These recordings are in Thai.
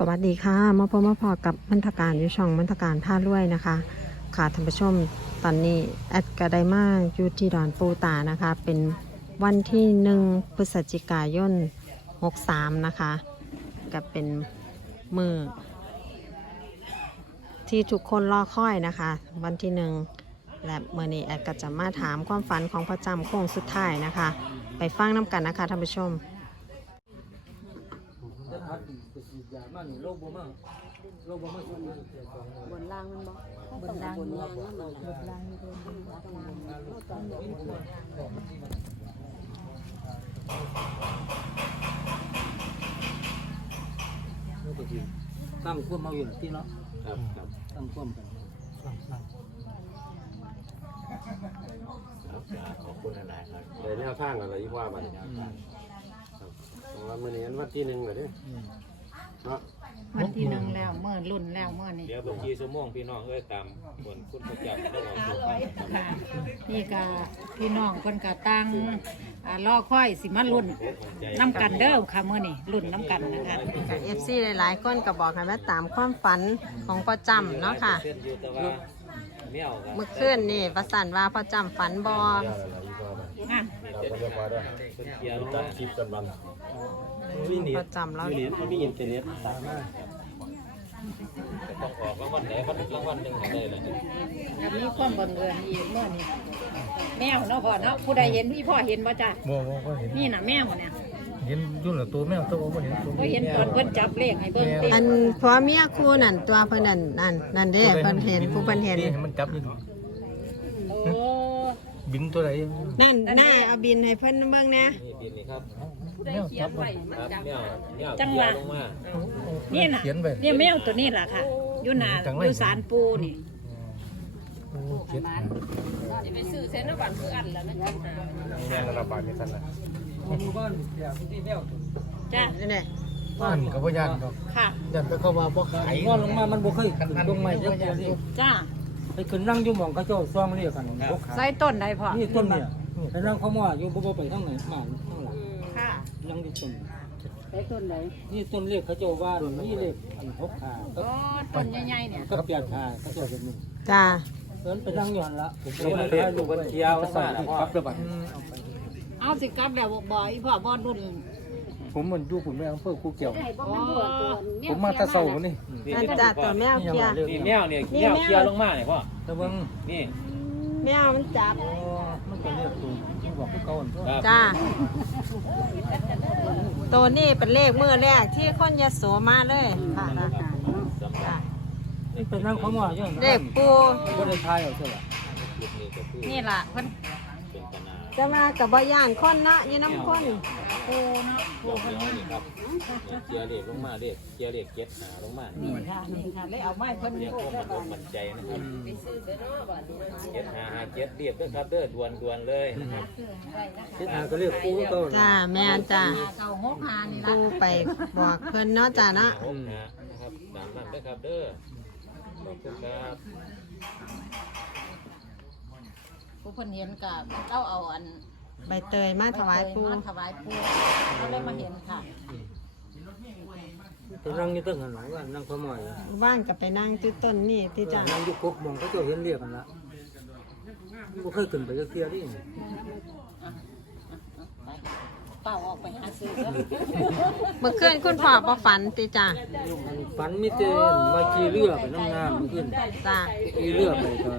สวัสดีค่ะมาพบมาพอกับมันทการอยู่ช่องมันทการท่าล้วยนะคะ ค่ะท่านผู้ชมตอนนี้แอดกระไดมาอยู่ที่ดอนปูตานะคะ เป็นวันที่หนึ่งพฤศจิกายน 63 นะคะกับเป็นมือที่ทุกคนรอคอยนะคะ วันที่หนึ่งและเมื่อนี้แอดก็จะมาถามความฝันของพระจำโค้งสุดท้ายนะคะ ไปฟังน้ำกันนะคะท่านผู้ชม ดไปฉีดยามานี่โรคบ่มาโรคบ่มาช่วยมันเสียของบนล่างมันบ่บนล่างบนล่างนั่นแหละบนล่างนี่บนล่างต้องบนโรคก็สิตั้งควบมาอยู่ล่ะที่เนาะครับครับตั้งควบกันครับขอบคุณหลายๆครับเลยแนวทางอะไรที่ว่ามันค รับเพราะว่ามื้อนี้วันที่หนึ่งเลยเด้อืมเนาะวันที่หนึ่งแล้วเมื่อรุ่นแล้วเมื่อนี่เดี๋ยวบางทีสมองพี่น้องเอ้ยตามบนคุณประจำได้ออกตัวไปค่ะนี่ก็พี่น้องคนก็ตั้งอ่ารอค่อยสิมารุ่นน้ำกันเด้อค่ะเมื่อนี่รุ่นน้ำกันนะคะเอฟซีหลายๆคนก็บอกให้มาตามความฝันของพ่อจำเนาะค่ะ เส้นอยู่แต่ว่าเมี่ยวครับเมื่อคืนนี่ประสันว่าพ่อจำฝันบอ อะเป็นเกียร์ลงมาคลิปกันบั นพ่อจำแล้วมีมีอินเทอร์เน็ตตามมาต้องออกรางวัลไหนวันรางวัลหนึ่งก็ได้เลยแล้วมีความบังเอิญอีกเมื่อนี่แมวเนาะพ่อเนาะผู้ใดเห็นพี่พ่อเห็นบ่จ้ะบ่บ่ก็เห็นนี่น่ะแมวเนี่ยเห็นยุ่นละตัวแมวตัวบ่เห็นตัวก็เห็นตอนเพิ่นจับเลขให้เบิ่งติอันผัวเมียคู่นั่นตัวเพิ่นนั่นนั่นนั่นเด้เพิ่นเห็นผู้เพิ่นเห็นมันจับอยู่โอ้บินตัวไหนนั่นหน้าเอาบินให้เพิ่นเบิ่งแหน่นี่บินนี่ครับ แมวจับบ่ครับเมี่ยวเมี่ยวเกียร์ลงมานี่น่ะเขียนไปนี่แมวตัวนี้ล่ะค่ะอยู่หน้าอยู่ศาลปูนี่โอ้เขียนจะไปซื้อเส้นบันคืออันแล้วนะแม่ระบาดนี่ซั่นน่ะหมู่บ้านอยากที่แมวจ้ะนี่แหละบ้านก็บ่ย่านดอกค่ะย่านไปเข้ามาบ่ขายว่าลงมา มันบ่เคยขึ้นลงมาจักเทื่อนี่จ้าไปขึ้นนั่งอยู่หม่องเขาเจ้าซ่องเรียกกันบ่ขายใส่ต้นใดพ่อนี่ต้นเนี่ยไปนั่งเขามาอยู่บ่บ่ไปทางไหนมา ทางหลังค่ะนั่งอยู่ต้นใส่ต้นใดนี่ต้นเลขเขาเจ้าว่านี่เลขอันหกขาก็โอ้ต้นใหญ่ๆเนี่ยก็เปลี่ยนขาเขาเจ้าเป็นนี่จ้าเอิ้นไปนั่งอยู่หั่นละผมนี่ก็มันเลเรียยกลูลูกกเพิ่เพิ่นนเที่เกียยววก็ลงใส่มาที่พ่อครับเด้อบัดเอาสิกลับแล้วบ่อีพ่อบ่รุ่นผมมันอยู่ผมแม่อำเภอคูเกี่ยวโอ้ผมมาแตะเช้านี่นั่นจ้าตัวแมวเคลียร์นี่แมวเนี่ยแมวเกียร์ลงมาเนี่ยพ่อแต่เบิ่งนี่แมวมันจับโอ้มันก็เลขตัวที่บอกคือเก่าอันตัวครับจ้า ตัวนี้เป็นเลขมือแรกที่คนยโสมาเลยค่ะจ้านี่ไปนั่งเขามาอยู่หั่นเลขปูบ่ได้ทายเอาเท่าไหร่จุดนี้ก็คือนี่ล่ะเพิ่นเป็นปัญหาจะมากับบ่ย่านคนเนาะอยู่น้ำคน ปูเนาะดอกเดียวนี่ครับเกียร์เรียกลงมาเรียกเกียร์เรียกเก็ตหาลงมานี่ค่ะนี่ค่ะเลยเอาไม้เพิ่นเรียกพวกมันอกมันใจนะครับเก็ตหาหาเก็ตเรียบด้วยครับเด้อด่วนด่วนๆเลยนะครับคิดหาก็เรียกปูเก่าจ้าแม่นจ้าเก่าหกหานี่ปูล่ะไปบอกเพิ่นเนาะจ้าเนาะ หกหานะครับตามนั้นด้วยครับเด้อขอบคุณครับ ผู้เพิ่นเห็นก็เจ้าเอาอัน ใบเตยมาถวายปูมาถวายปูเขาเลยมาเห็นค่ะไปนั่งอยู่ตั้งหันหลังว่านั่งเขามาอยู่บ้านกับไปนั่งจุดต้นนี่ที่จ้านั่งอยู่กกหมองเขาเจ้าเห็นเรียกกันละบ่เคยขึ้นไปจักเที่ยนี่ไปเป้าออกไปหาซื้อเด้อเมื่อคืนคุณพ่อบ่ฝันติจ้าฝันมีแต่มาขี่เรือไปน้ำน้ำมันขึ้นจ้าขี่เรือไปก็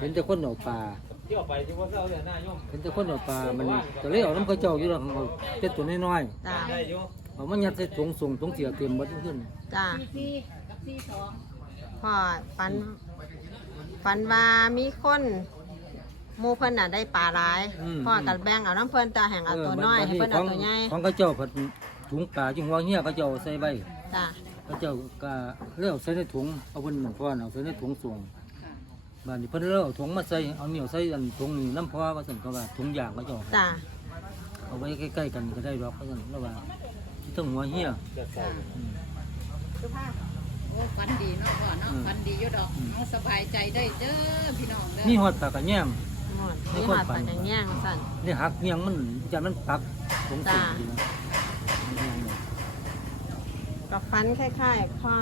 เห็นแต่คนเอาปลา เที่ยวไปที่ว่าเจ้าเนี่ยหน้าย่อมเห็นแต่คนเอาปลา มันก็เลยเอาน้ำเขาเจ้าอยู่แล้วเอาเจ็ดตัวน้อยจ้าได้อยู่ๆเอามันยัดใส่ถุงส่งถุงเสียเต็มหมดขึ้นจ้าสี่กับสี่สองพ่อฝันฝันว่ามีคนหมู่เพิ่นน่ะได้ปลาหลายพ่อกับแบ่งเอาน้ำเพิ่นตาแห่งเอาตัวน้อยให้เพิ่นเอาตัวใหญ่ของเขาเจ้าผัดถุงปลาจิงหัวเหี้ยเขาเจ้าใส่ใบจ้าเขาเจ้าก็เลี้ยวใส่ในถุงเอาบนหนึ่งพ่อเอาใส่ในถุงส่ง บ้านนี้เพิ่นเลี้ยวเอาถุงมาใส่เอาเหนียวใส่อันถุงนี่น้ำพ่อว่าสั่นเขาว่าถุงยางเขาเจ้าจ้าเอาไว้ใกล้ๆกันก็ได้ดอกเขาสั่นแล้วว่าที่ต้องหัวเหี้ยโอ้ฟันดีเนาะพ่อเนาะอืมฟันดีอยู่ดอกน้องสบายใจได้เด้อพี่น้องเด้อนี่หอดปลากระแยง หมดมีหอดปลาอย่างเงี้ยงสั่น นี่หักเงี้ยงมันจานมันปักถุงส่งจ้าอยู่นะ ก็กับฟันคล้ายๆพ่อ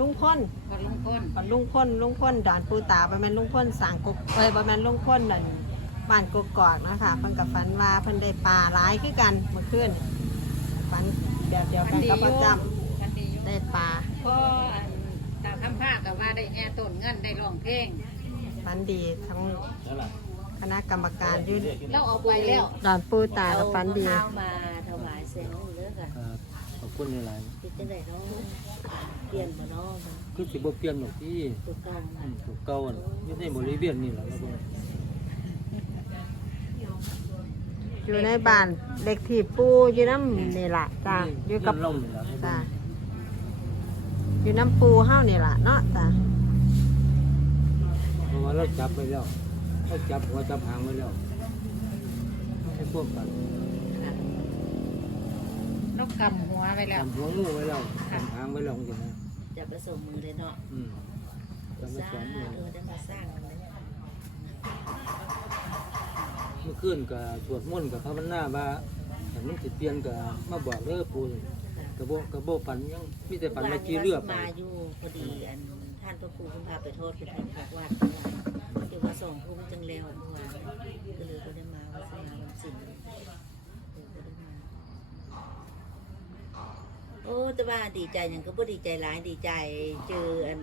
ลุงพ้นพอลุงพลก่อนลุงพ้นลุงพ้นดอนปูตาประมาณลุงพ้นสร้างกุกเอ้ยประมาณลุงพ้นนั่นบ้านกุกกอกนะคะเพิ่นกับฟันว่าเพิ่นได้ปลาหลายคือกันเมื่อคืนฟันแบบเดียวกันกับประจกันดีอยู่ำได้ปลาพออันตามคำภาคก็ว่าได้แห่ต้นเงินได้ร้องเพลงฟันดีทั้งนั่นแหละคณะกรรมการอยืนเราเอาไปแล้ว ดอนปูตากับฟันดี ข้าวมาถวายเสียง คุณหลายคิดจะได้เนาะเปลี่ยนมาเนาะมันๆคือสิบ่เปลี่ยนหรอกที่ตัวเก่าอืมถูกเก่าอันอยู่ในบริเวณนี่แหละครับผมอยู่ในบ้านเล็กที่ปูอยู่น้ำนี่ล่ะจ้าอยู่กับเล่านี่แหละครับผมจ้าอยู่น้ำปูเฮ้านี่ล่ะเนาะจ้าเพราะว่าเราจับไปแล้วเราจับหัวจับหางไว้แล้วให้พวกกัน นกกำหัวไปแล้วจับหัวงูไว้แล้วจับหางไว้แล้วจริงๆนะจะผสมมือเลยเนาะอืมจับมาสร้าสองงมือเออจะมาสร้างมันเลยเมื่อคืนกับสวดมนต์กับพระบรรณาว่าถ้ามันสิเปลี่ยนกับมาบอกเด้อปู่กระโบกระโบฝันยังมีแต่ฝันมากี่เรือไปมาอยู่พอดีอันท่านพระครูคุณพาไปโทษไปถึงบอกว่าเดี๋ยวมาส่งทุ่มจังแล้วเมื่อวานก็เลยก็ได้มาวัดสนาวันศิลป์ โอ้แต่ว่าดีใจอย่างก็บ่ดีใจหลายดีใจ เจออัน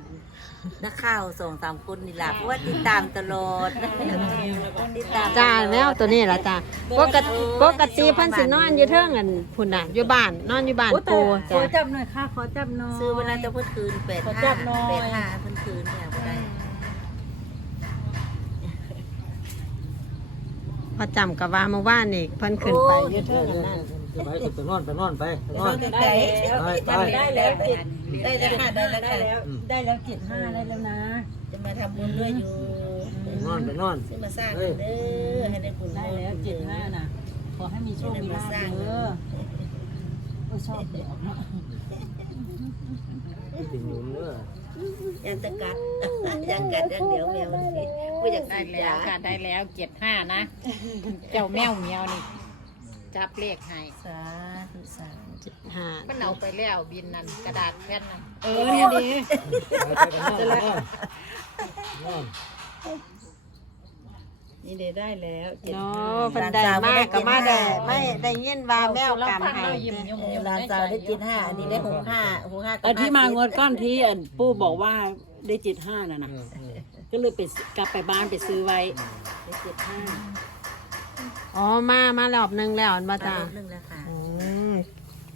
นักข่าวสองสามคนนี่แหละเพราะว่าติดตามตลอดติดตามจ้าแล้วตัวนี้ล่ะจ้าปกติปกติเพันสินอนอยู่เทิงอันพุ่นน่ะอยู่บ้านนอนอยู่บ้านปูขอจ้าจับหน่อยค่ะ ขอจับหน่อย ซื้อเวลาจะเพิ่นคืนแปดขอห้าจับหน่อย แปดห้าเพิ่นคืนเนี่ยบ่ได้พอจำกับว่าเมื่อวานนี่เพิ่นขึ้นไปอยู่เทิงอันนั้น จะไปก็ไปนอนไปนอนไปไปนอน ได้แล้วไปไป ได้แล้วเจ็ดได้แล้วค่ะได้แล้วได้แล้วได้แล้วเจ็ดห้าได้แล้วนะ จะมาทำบุญด้วยอยู่ไปนอนไปนอนซื้อมาสร้างกันเด้อให้ได้บุญได้แล้วเจ็ดห้านะขอให้มีโชคมีลาภเด้อโอ้ยชอบดอกเนาะที่ถึงหนุ่มเด้อยังตะกัดยังกัดยังเดี๋ยวแมวนี่บ่อยากได้กินแล้วยาค่ะได้แล้วเจ็ดห้านะ เจ้าแมวเมียวนี่ จับเลขให้สาธุสาธุห้ามันเอาไปแล้วบินนั่นกระดาษแผ่นนั่นเออเนี่ยดีไปไปนอนไปนอนนอนนี่ได้ได้แล้วเจ็ดเนาห้าะเพิ่นได้มากก็มาได้ไม่ได้ยินว่าแมวกำให้เรายิ้มยมเอยิ้อมหลานสาวได้เจ็ดห้าอันนี้ได้หกห้าหกห้าอันที่มางวดก้อนที่อันปู่บอกว่าได้เจ็ดห้าน่ะนะเออเออก็เลยไปกลับไปบ้านไปซื้อไว้ได้เจ็ดห้า อ๋อมามารอบหนึงแล้วอันบ่จ้าหนึ่งแล้วค่ะอืม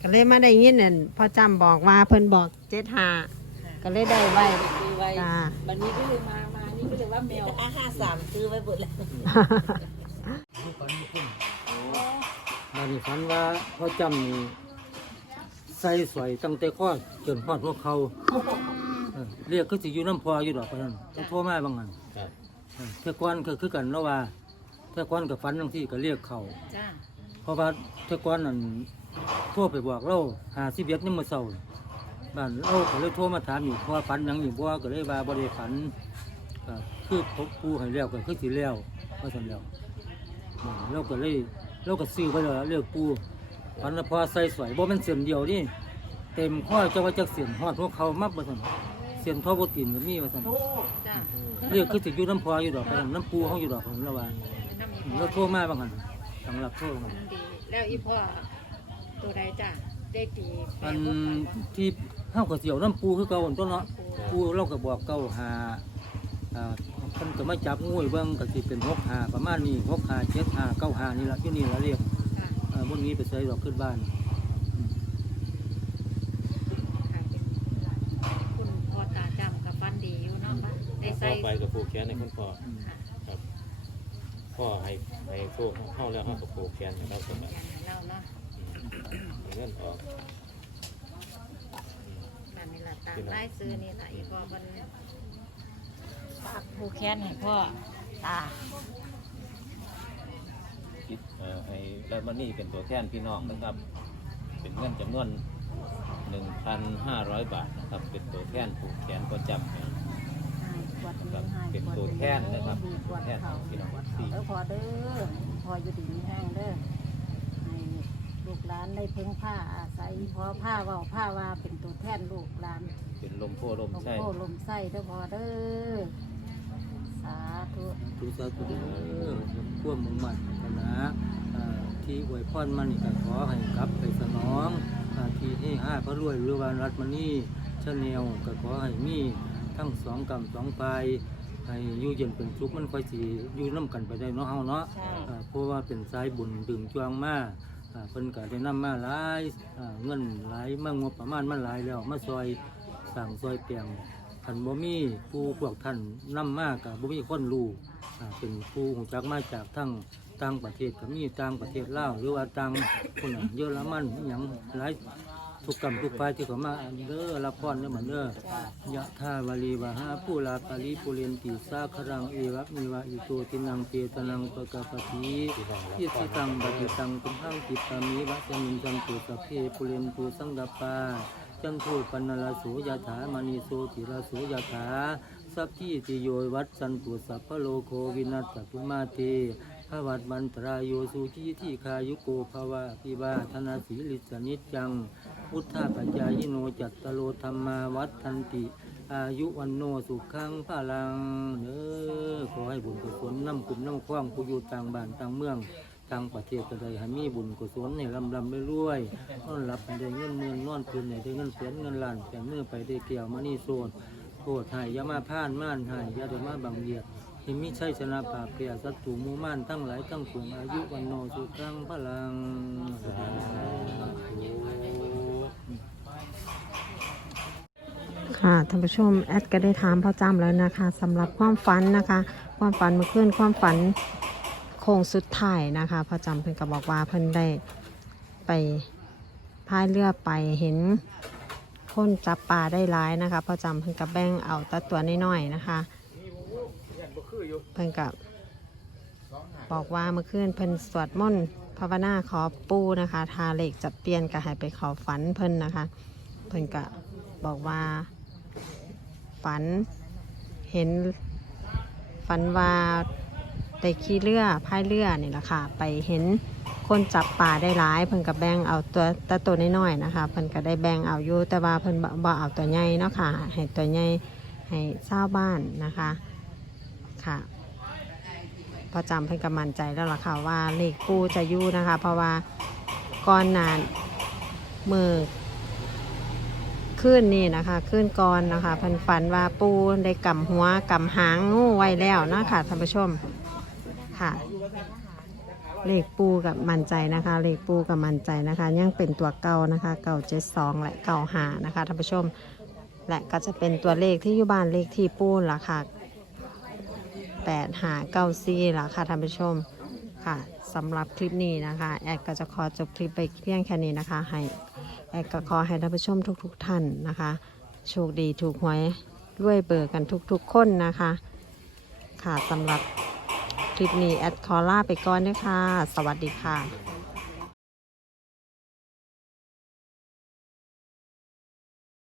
ก็เลยมาได้ยินนั่นพอจำบอกว่าเพิ่นบอกเจ็ดห้าก็เลยได้ไว้ซื้อไว้จ้าวันนี้ก็เลยมา มา นี่ก็เลยว่าแมว อาห้าสามซื้อไว้หมดแล้วมานี่ฝันว่าพ่อจำนี่ใส่สวยตั้งแต่ข้อจนฮอดหัวเขาเออเรียกคือสิอยู่น้ำพออยู่ดอกเพราะนั้นต้องโทรมาบางอันครับ เออเท่าก้อนก็คือกันแล้วว่า เท่าก้อนกับฝันทั้งที่ก็เรียกเขาจ้าเพราะว่าเท่าก้อนนั่นโทรไปบอกเราหาสิบเอ็ดนี่มาเศร้าบ้านเราก็เลยโทรมาถามอยู่เพราะว่าฝันหยังอยู่เพราะว่าก็เลยว่าบริฝันก็คือพบปูให้แล้วก็คือสิแล้วก็สันแล้วอืมเราก็เลยเราก็ซื้อไปแล้วเลือกปูฝันแล้วพอใส่สวยบ่แมันเส้นเดียวนี่เต็มข้อเจ้าว่าจักเส้นฮอดพวกเขามับมาสั่นเส้นท่อโบตินก็มีมาสั่นจ้า เรียกคือสิอยู่น้ำพออยู่ดอกไปน้ำปูเขาอยู่ดอกผมแล้วว่าน้ำอีเราพ่อโทรมาบางหันสำหรับโทรบางหันมันดีแล้วอีพ่อตัวใดจ้าได้ตีแปอัดนบ่ฝันที่เฮาก็เสียวน้ำปูคือเก่าหั่นตัวเนาะปูเราก็บอกเก่าหาอ่าเพิ่นก็มาจับงูให้เบิ่งก็สิเป็นหกหาประมาณนี้หกหาเจ็ดหาเก้าหานี่ละอยู่นี่ละเรียกค่ะเอ่าบนนี้ไปใส่ดอกขึ้นบ้าน ค่ะคุณพ่อตาจำกับฟันดีอยู่เนาะบ้านได้ต่ใส่อไปกับผูกแขนในคุณพ่ออืมครับ พ่อให้ให้โชคเข้าแล้วเขาก็ผูกแขนนะครับสำหรับอย่างให้เราเนาะเงินออกอันนี้ละตามไล่ซื้อนี่ละอีพ่อมันฝากผู้แค้นให้พ่อตาคิดเอ่อให้แล้วมันนี่เป็นตัวแทนพี่น้องนะครับ เป็นเงินจำนวน 1,500 บาทนะครับ เป็นตัวแทนผูกแขนก็จำ นะครับเป็นตัวแทนนะครับตัวแทนของพี่น้องวัดสี่เออพอเด้อพออยู่ดีมีแห้งเด้อให้ลูกหลานได้เพิ่งผ้าอาศัยพอผ้าเว่าผ้าว่าเป็นตัวแทนลูกหลานเป็นลมโพลมลมใช่โพลมไส้เด้อพอเด้อสาธุทุกสาธุเด้อพ่วงมุ่งมั่นกันนะอ่าที่อวยพรมันนี่ก็ขอให้กลับไปสนองอ่าที่ให้ห้าพระรวยหรือว่ารัฐมณีชาแนลก็ขอให้มี ทั้งสองกรรมสองปลายให้อยู่เย็นเป็นสุขมันค่อยสิอยู่น้ำกันไปได้เนาะเฮาเนาะใช่ อ่าเพราะว่าเป็นสายบุญดึงจวงมาอ่าเพิ่นก็ได้นำมาหลายอ่าเงินหลายมางบประมาณมันหลายแล้วมาซอยสร้างซอยเปียงคันบ่มีผู้พวกท่านนำมาก็บ่มีคนรู้อ่าเป็นผู้ฮู้จักมาจากทั้งต่างประเทศก็มีต่างประเทศลาวหรือว่าต่างคนน่ะเยอรมันอหยังหลาย ทุกกรรมทุกฝ่ายที่เขามาอันเด้อรับพรเด้อเหมือนเด้อยะทาวาลีวะหาผู้ลาปาลิปุเรนติสาครังเอวะมีวะอิโตตินังเปตนังปะกะปะทียิสิตังบัติตังตุมหังกิตามิวะจมินจันตุสัพเพปุเรนตุสังกปปาจันโทปันนลาโสยถามณีโสติลาโสยถาสัพพิติโยวัดสันตุสัพพะโลโควินัสสตุมาเตภวัตมันตรายโยสุขีที่คายุโกภาวะปิบาธนาสีลิสนิจจัง พุทธปัจจายโนจัตตโลธรรมาวัฏทันติ อายุวันโนสุขังพลังเนอขอให้บุญกุศลน้ำกุมน้ำคว้างผู้อยู่ต่างบ้านต่างเมืองต่างประเทศก็ได้ให้มีบุญกุศลให้ลำลำไปรวยๆนอนหลับให้ได้เงินหมื่นนอนคืนให้ได้เงินแสนเงินล้านแผ่เนื้อไปได้เกี่ยวมานี่โซนโทษหายยามาพ่านม่านหายยาได้มาบังเบียดที่มิใช่ชนะปาบเปียศัตรูหมูม่านทั้งหลายทั้งปวงอายุวันโนสุขังพลัง ค่ะท่านผู้ชมแอดก็ได้ถามพ่อจ้ำแล้วนะคะสำหรับความฝันนะคะ ความฝันเมื่อคืนความฝันโค้งสุดท้ายนะคะพ่อจ้ำเพิ่นก็บอกว่าเพิ่นได้ไปพายเรือไปเห็นคนจับปลาได้ร้ายนะคะพ่อจำเพิ่นกับแบ่งเอาตัตัวน้อยๆนะคะเพิ่นกับบอกว่าเมื่อคืนเพิ่นสวดมนต์ภาวนาขอปูนะคะ ทาเหล็กจับเปลี่ยนก็ให้ไปขอฝันเพิ่นนะคะ เพิ่นก็บอกว่า ฝัน เห็นฝันว่าได้ขี่เรือพายเรือนี่แหละค่ะ ไปเห็นคนจับป่าได้หลายเพิ่นกับแบ่งเอาตัวแตตัวน้อยๆนะคะเพิ่นก็ได้แบ่งเอาอยู่แต่ว่าเพิ่นบ่เอาตัวใหญ่เนาะค่ะให้ตัวใหญ่ให้ชาบ้านนะคะค่ะพอจำเพิ่นก็มั่นใจแล้วล่ะค่ะว่าเลขปูจะยู่นะคะ เพราะว่าก่อนนานมือ ขึ้นนี่นะคะขึ้นก่อนนะคะพันฝันว่าปูได้กำหัวกำหางงูไว้แล้วนะคะท่านผู้ชมค่ะเลขปูกับมันใจนะคะ เลขปูกับมันใจนะคะ ยังเป็นตัวเก่านะคะเก่าเจ็ดสองและเก่าหานะคะท่านผู้ชม และก็จะเป็นตัวเลขที่อยู่บ้านเลขที่ปูล่ะค่ะแปดหาเก้าซีล่ะค่ะท่านผู้ชมค่ะสำหรับคลิปนี้นะคะ แอดก็จะขอจบคลิปไปเพียงแค่นี้นะคะให้ แอดก็ขอให้ท่านผู้ชมทุก ๆทท่านนะคะ โชคดีถูกหวยรวยเบอร์กันทุกๆ คนนะคะ ค่ะสำหรับคลิปนี้แอดขอลาไปก่อนนะคะ สวัสดีค่ะ